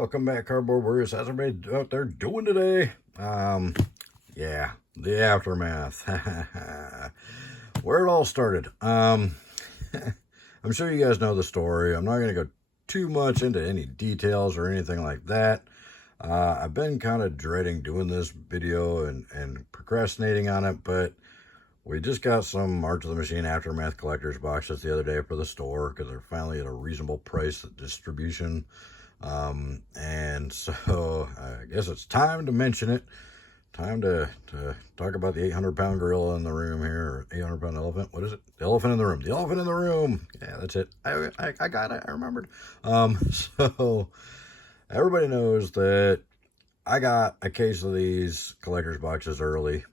Welcome back, Cardboard Warriors. How's everybody out there doing today? Yeah, the aftermath. Where it all started. I'm sure you guys know the story. I'm not going to go too much into any details or anything like that. I've been kind of dreading doing this video and procrastinating on it, but we just got some March of the Machine Aftermath collector's boxes the other day for the store because they're finally at a reasonable price at distribution. And so I guess it's time to mention it. Time to talk about the 800-pound gorilla in the room here, or 800-pound elephant. What is it? The elephant in the room. The elephant in the room. Yeah, that's it. I got it. I remembered. So everybody knows that I got a case of these collector's boxes early.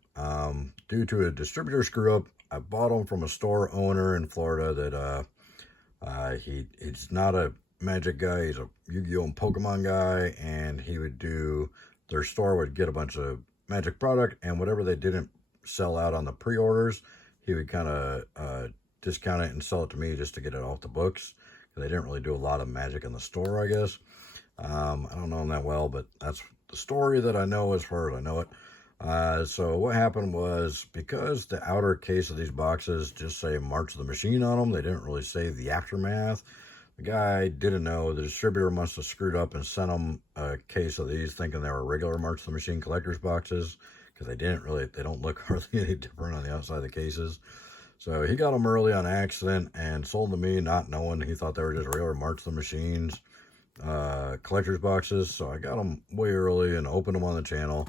Due to a distributor screw up, I bought them from a store owner in Florida that he's not a Magic guy. He's a Yu-Gi-Oh! And Pokemon guy, and he would do, their store would get a bunch of Magic product, and whatever they didn't sell out on the pre-orders, he would kind of discount it and sell it to me just to get it off the books. They didn't really do a lot of Magic in the store, I guess. I don't know him that well, but that's the story that I know as far as I know it. So what happened was, because the outer case of these boxes just say March of the Machine on them, they didn't really say the Aftermath. The guy didn't know. The distributor must have screwed up and sent him a case of these thinking they were regular March of the Machine collector's boxes, because they don't look hardly any different on the outside of the cases. So he got them early on accident and sold them to me not knowing. He thought they were just regular March of the Machines collector's boxes. So I got them way early and opened them on the channel.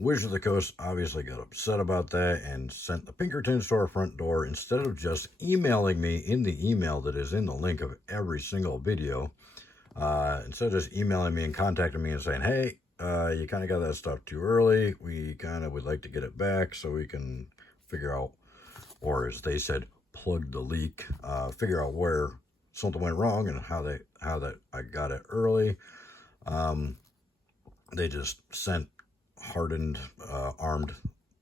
Wizards of the Coast obviously got upset about that and sent the Pinkertons to our front door instead of just emailing me in the email that is in the link of every single video. Instead of just emailing me and contacting me and saying, hey, you kind of got that stuff too early. We kind of would like to get it back so we can figure out, or as they said, plug the leak, figure out where something went wrong and how that I got it early. They just sent hardened, armed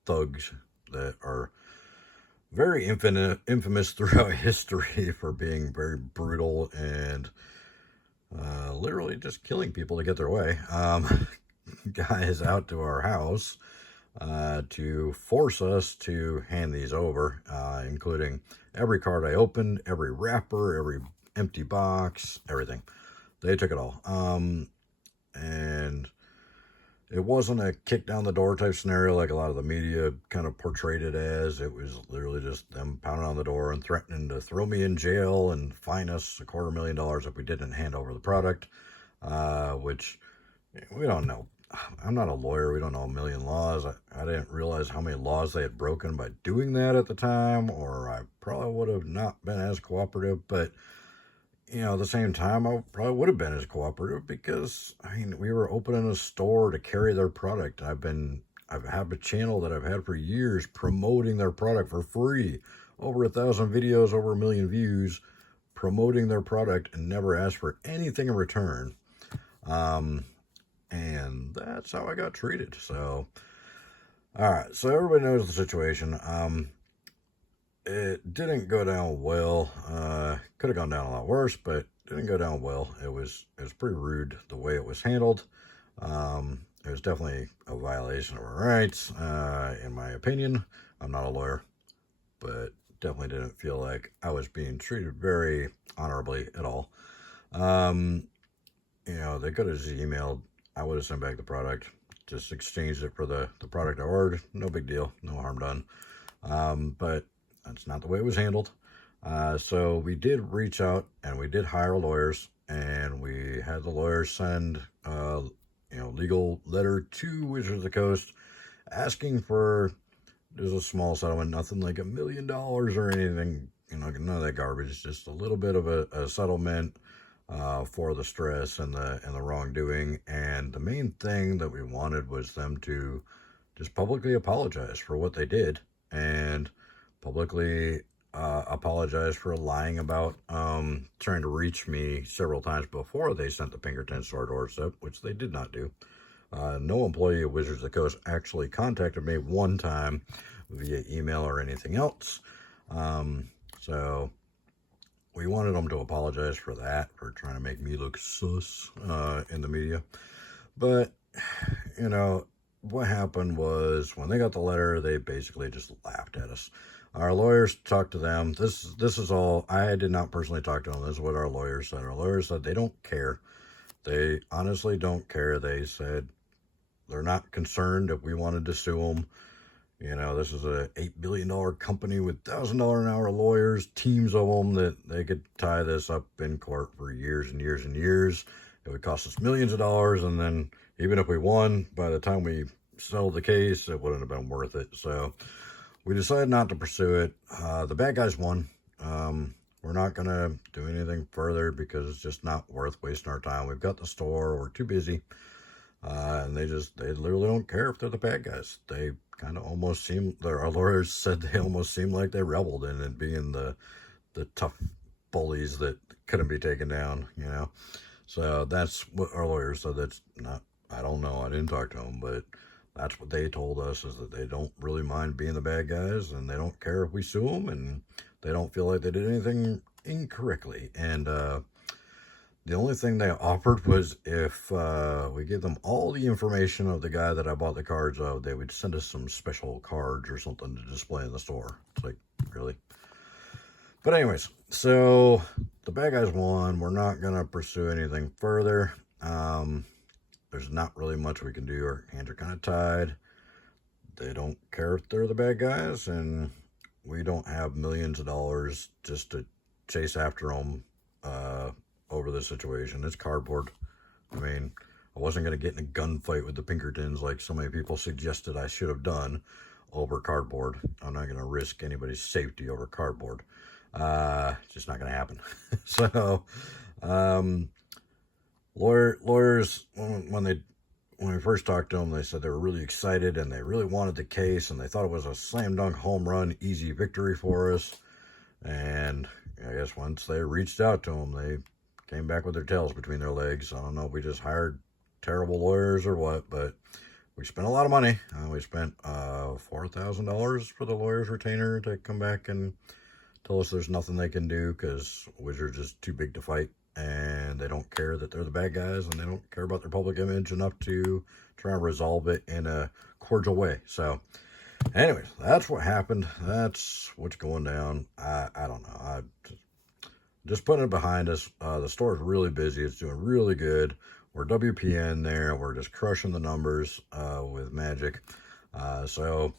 thugs that are very infamous throughout history for being very brutal and literally just killing people to get their way. Guys out to our house to force us to hand these over, including every card I opened, every wrapper, every empty box, everything. They took it all. And it wasn't a kick down the door type scenario like a lot of the media kind of portrayed it as. It was literally just them pounding on the door and threatening to throw me in jail and fine us $250,000 if we didn't hand over the product, which we don't know. I'm not a lawyer. We don't know a million laws. I didn't realize how many laws they had broken by doing that at the time, or I probably would have not been as cooperative. But at the same time, I probably would have been as cooperative because, we were opening a store to carry their product. I've had a channel that I've had for years promoting their product for free. Over 1,000 videos, over 1 million views, promoting their product and never asked for anything in return. And that's how I got treated. So, all right. So everybody knows the situation. It didn't go down well. Could have gone down a lot worse, but didn't go down well. It was pretty rude the way it was handled. It was definitely a violation of our rights, in my opinion. I'm not a lawyer, but definitely didn't feel like I was being treated very honorably at all. They could have just emailed. I would have sent back the product, just exchanged it for the product I ordered. No big deal, no harm done. But that's not the way it was handled. So we did reach out and we did hire lawyers, and we had the lawyers send, legal letter to Wizards of the Coast asking for just a small settlement, nothing like $1 million or anything, none of that garbage, just a little bit of a settlement, for the stress and the wrongdoing. And the main thing that we wanted was them to just publicly apologize for what they did, and publicly apologize for lying about trying to reach me several times before they sent the Pinkertons to our doorstep, which they did not do. No employee of Wizards of the Coast actually contacted me one time via email or anything else. So we wanted them to apologize for that, for trying to make me look sus in the media. But, you know, what happened was when they got the letter, they basically just laughed at us. Our lawyers talked to them. This is all, I did not personally talk to them. This is what our lawyers said. Our lawyers said they don't care. They honestly don't care. They said they're not concerned if we wanted to sue them. You know, this is a $8 billion company with $1,000 an hour lawyers, teams of them, that they could tie this up in court for years and years and years. It would cost us millions of dollars, and then even if we won, by the time we settled the case, it wouldn't have been worth it. So we decided not to pursue it. The bad guys won. We're not going to do anything further because it's just not worth wasting our time. We've got the store. We're too busy. And they literally don't care if they're the bad guys. They kind of almost seem, our lawyers said they almost seem like they reveled in it, being the tough bullies that couldn't be taken down, you know. So that's what our lawyers said. That's not, I don't know, I didn't talk to them, but that's what they told us, is that they don't really mind being the bad guys, and they don't care if we sue them, and they don't feel like they did anything incorrectly. And the only thing they offered was if we gave them all the information of the guy that I bought the cards of, they would send us some special cards or something to display in the store. It's like, really? But anyways, so the bad guys won. We're not going to pursue anything further. There's not really much we can do. Our hands are kind of tied. They don't care if they're the bad guys, and we don't have millions of dollars just to chase after them over this situation. It's cardboard. I mean, I wasn't going to get in a gunfight with the Pinkertons like so many people suggested I should have done over cardboard. I'm not going to risk anybody's safety over cardboard. It's just not going to happen. So, lawyers, when we first talked to them, they said they were really excited and they really wanted the case, and they thought it was a slam dunk home run, easy victory for us. And I guess once they reached out to them, they came back with their tails between their legs. I don't know if we just hired terrible lawyers or what, but we spent a lot of money. We spent $4,000 for the lawyer's retainer to come back and tell us there's nothing they can do because Wizards is too big to fight, and they don't care that they're the bad guys, and they don't care about their public image enough to try and resolve it in a cordial way. So anyways, that's what happened. That's what's going down. I don't know. I just putting it behind us. The store is really busy. It's doing really good. We're WPN there. We're just crushing the numbers with Magic. So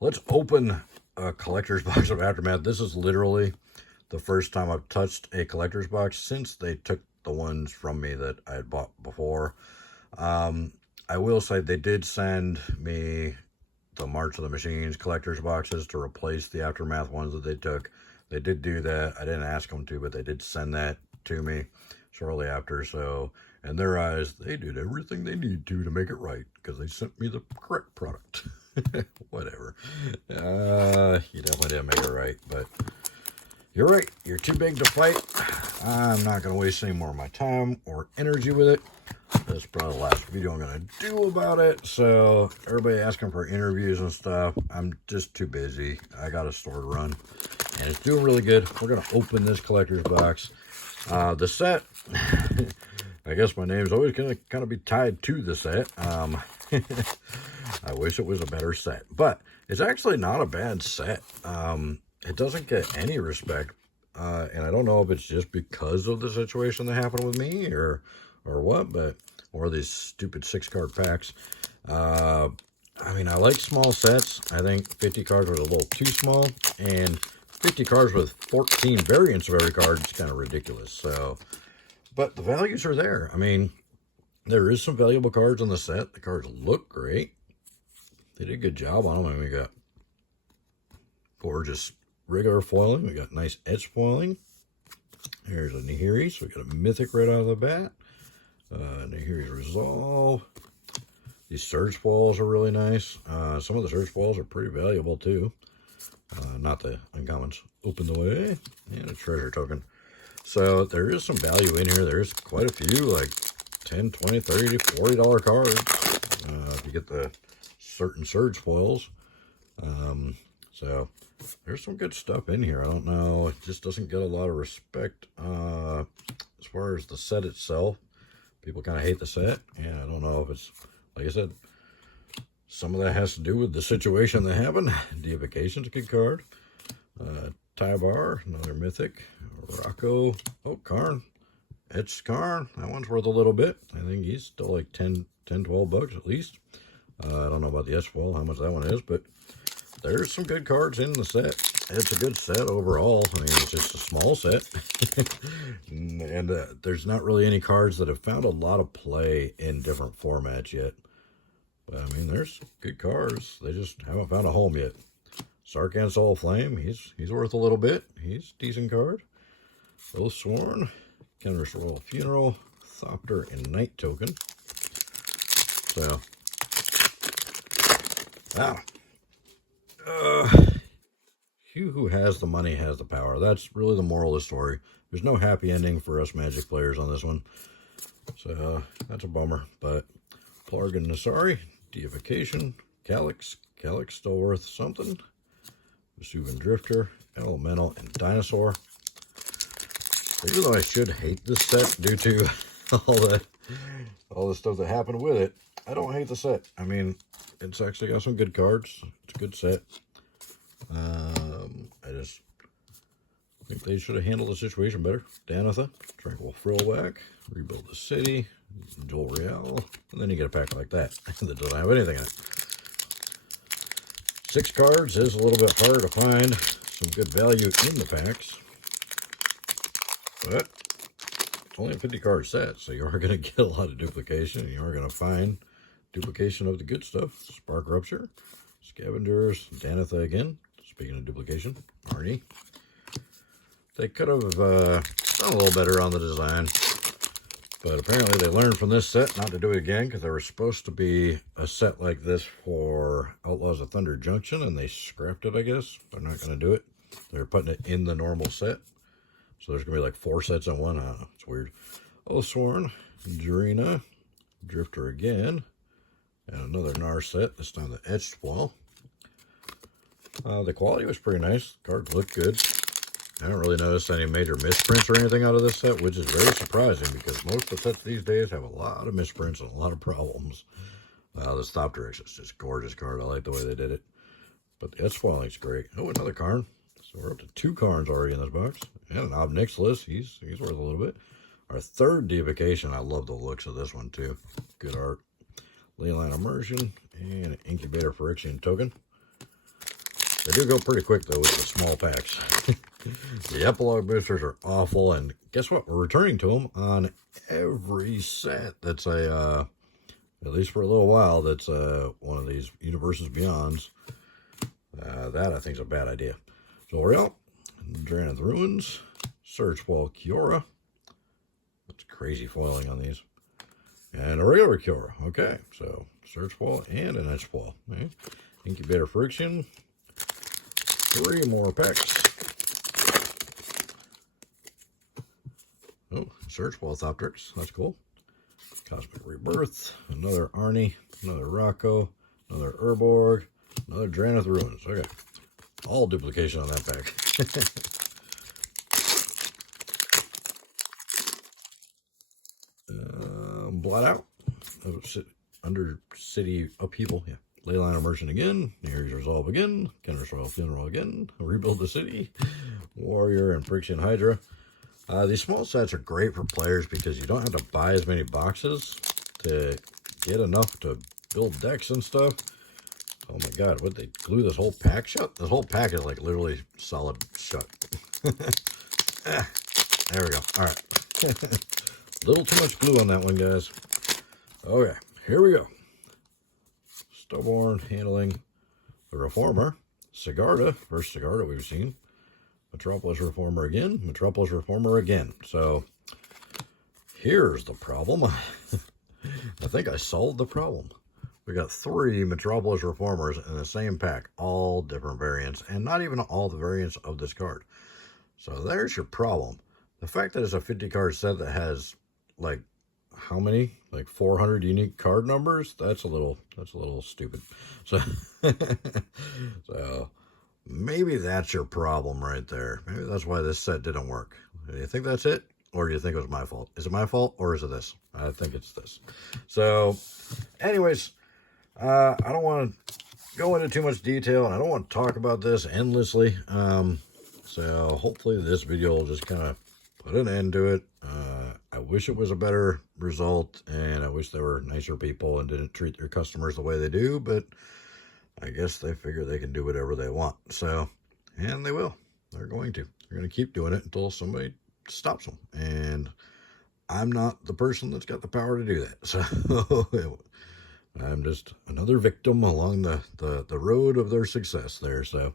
let's open a collector's box of Aftermath. This is literally the first time I've touched a collector's box since they took the ones from me that I had bought before. I will say they did send me the March of the Machines collector's boxes to replace the Aftermath ones that they took. They did do that. I didn't ask them to, but they did send that to me shortly after. So in their eyes, they did everything they need to make it right because they sent me the correct product. Whatever. You definitely didn't make it right, but you're right. You're too big to fight. I'm not going to waste any more of my time or energy with it. That's probably the last video I'm going to do about it. So everybody asking for interviews and stuff, I'm just too busy. I got a store to run, and it's doing really good. We're going to open this collector's box. The set, I guess my name's always going to kind of be tied to the set. I wish it was a better set, but it's actually not a bad set. It doesn't get any respect, and I don't know if it's just because of the situation that happened with me or what, or these stupid 6-card packs. I mean, I like small sets. I think 50 cards was a little too small, and 50 cards with 14 variants of every card is kind of ridiculous. So, but the values are there. I mean, there is some valuable cards on the set. The cards look great. They did a good job on them. And we got gorgeous regular foiling. We got nice etch foiling. Here's a Nihiri. So we got a Mythic right out of the bat. Nihiri's Resolve. These Surge foils are really nice. Some of the Surge foils are pretty valuable too. Not the uncommons. Open the way. And a treasure token. So there is some value in here. There's quite a few, like $10, $20, $30, $40 cards. If you get the certain Surge foils. So there's some good stuff in here. I don't know. It just doesn't get a lot of respect as far as the set itself. People kind of hate the set. And I don't know if it's, like I said, some of that has to do with the situation that happened. Deification's a good card. Tybar, another mythic. Rocco. Oh, Karn. Etched Karn. That one's worth a little bit. I think he's still like 10, 12 bucks at least. I don't know about the S-Wall, how much that one is, but there's some good cards in the set. It's a good set overall. I mean, it's just a small set. and there's not really any cards that have found a lot of play in different formats yet. But, I mean, there's good cards. They just haven't found a home yet. Sarkhan Soul Flame, he's worth a little bit. He's a decent card. Oathsworn, Kenris Royal Funeral, Thopter, and Night Token. So, he who has the money has the power. That's really the moral of the story. There's no happy ending for us Magic players on this one. So, that's a bummer. But, Plarg and Nasari, Deification, Calyx still worth something. Vesuvian Drifter, Elemental, and Dinosaur. Even though I should hate this set due to all the stuff that happened with it, I don't hate the set. I mean, it's actually got some good cards. It's a good set. I just think they should have handled the situation better. Danitha, Tranquil Frillback, Rebuild the City, Dual Real, and then you get a pack like that that doesn't have anything in it. 6 cards is a little bit hard to find some good value in the packs. But it's only a 50 card set, so you are going to get a lot of duplication, and you are going to find duplication of the good stuff. Spark Rupture, Scavengers, Danitha again. Speaking of duplication, Arnie. They could have done a little better on the design, but apparently they learned from this set not to do it again, because there was supposed to be a set like this for Outlaws of Thunder Junction, and they scrapped it, I guess. They're not going to do it. They're putting it in the normal set. So there's going to be like 4 sets in one. I don't know. It's weird. Oathsworn, Drina, Drifter again, and another Nar set, this time the Etched Wall. The quality was pretty nice. Cards look good. I haven't really noticed any major misprints or anything out of this set, which is very surprising because most of the sets these days have a lot of misprints and a lot of problems. This Thopter is just a gorgeous card. I like the way they did it. But the Etched Wall looks great. Oh, another Karn. So we're up to 2 Karns already in this box. And an Ob Nixilis. He's worth a little bit. Our 3rd Deification. I love the looks of this one too. Good art. Leyline Immersion. And an Incubator Phyrexian token. They do go pretty quick though with the small packs. The Epilogue boosters are awful. And guess what? We're returning to them on every set that's a, at least for a little while, that's one of these Universes Beyonds. That I think is a bad idea. Zoriel, Drannith Ruins, Searchwall Kiora. That's crazy foiling on these. And a regular Kiora. Okay, so Searchwall and an Etched Wall. Okay. Incubator Phyrexian. 3 more packs. Oh, Searchwall Thoptrix. That's cool. Cosmic Rebirth. Another Arnie. Another Rocco. Another Urborg. Another Drannith Ruins. Okay. All duplication on that pack. Blot Out. Under City Upheaval. Yeah. Leyline Immersion again. Near's Resolve again. Kenris Royal Funeral again. Rebuild the City. Warrior and Phyrexian Hydra. These small sets are great for players because you don't have to buy as many boxes to get enough to build decks and stuff. Oh my god, what, they glue this whole pack shut? This whole pack is like literally solid shut. There we go. Alright. A little too much glue on that one, guys. Okay, here we go. Stillborn handling the Reformer. Sigarda, first Sigarda we've seen. Metropolis Reformer again. Metropolis Reformer again. So, here's the problem. I think I solved the problem. We got 3 Metropolis Reformers in the same pack, all different variants, and not even all the variants of this card. So there's your problem. The fact that it's a 50 card set that has like how many? Like 400 unique card numbers? That's a little stupid. So so maybe that's your problem right there. Maybe that's why this set didn't work. Do you think that's it? Or do you think it was my fault? Is it my fault or is it this? I think it's this. So, anyways, I don't want to go into too much detail, and I don't want to talk about this endlessly. So hopefully this video will just kind of put an end to it. I wish it was a better result, and I wish there were nicer people and didn't treat their customers the way they do, but I guess they figure they can do whatever they want. So, and they will. They're going to. They're going to keep doing it until somebody stops them. And I'm not the person that's got the power to do that. So I'm just another victim along the road of their success there. So,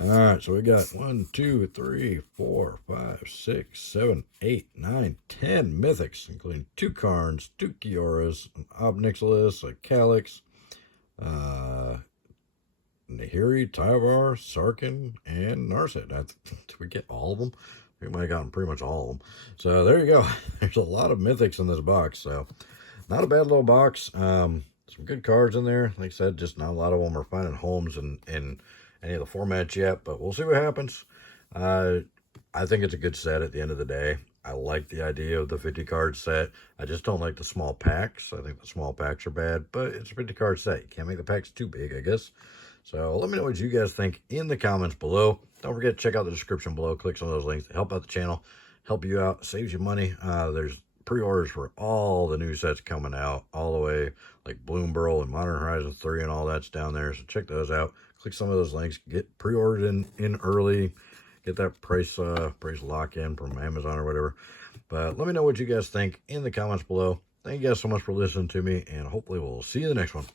all right. So we got 1, 2, 3, 4, 5, 6, 7, 8, 9, 10 mythics, including 2 Karns, 2 Kioras, an Obnixilis, a Calyx, Nahiri, Tyvar, Sarkin, and Narset. Did we get all of them? We might have gotten pretty much all of them. So there you go. There's a lot of mythics in this box. So not a bad little box. Some good cards in there. Like I said, just not a lot of them are finding homes in any of the formats yet. But we'll see what happens. I think it's a good set at the end of the day. I like the idea of the 50 card set. I just don't like the small packs. I think the small packs are bad. But it's a 50 card set. You can't make the packs too big, I guess. So let me know what you guys think in the comments below. Don't forget to check out the description below. Click some of those links to help out the channel, help you out, saves you money. There's pre-orders for all the new sets coming out, all the way like Bloom Burrow and Modern Horizons 3 and all that's down there. So check those out. Click some of those links. Get pre-ordered in early. Get that price lock in from Amazon or whatever. But let me know what you guys think in the comments below. Thank you guys so much for listening to me, and hopefully we'll see you in the next one.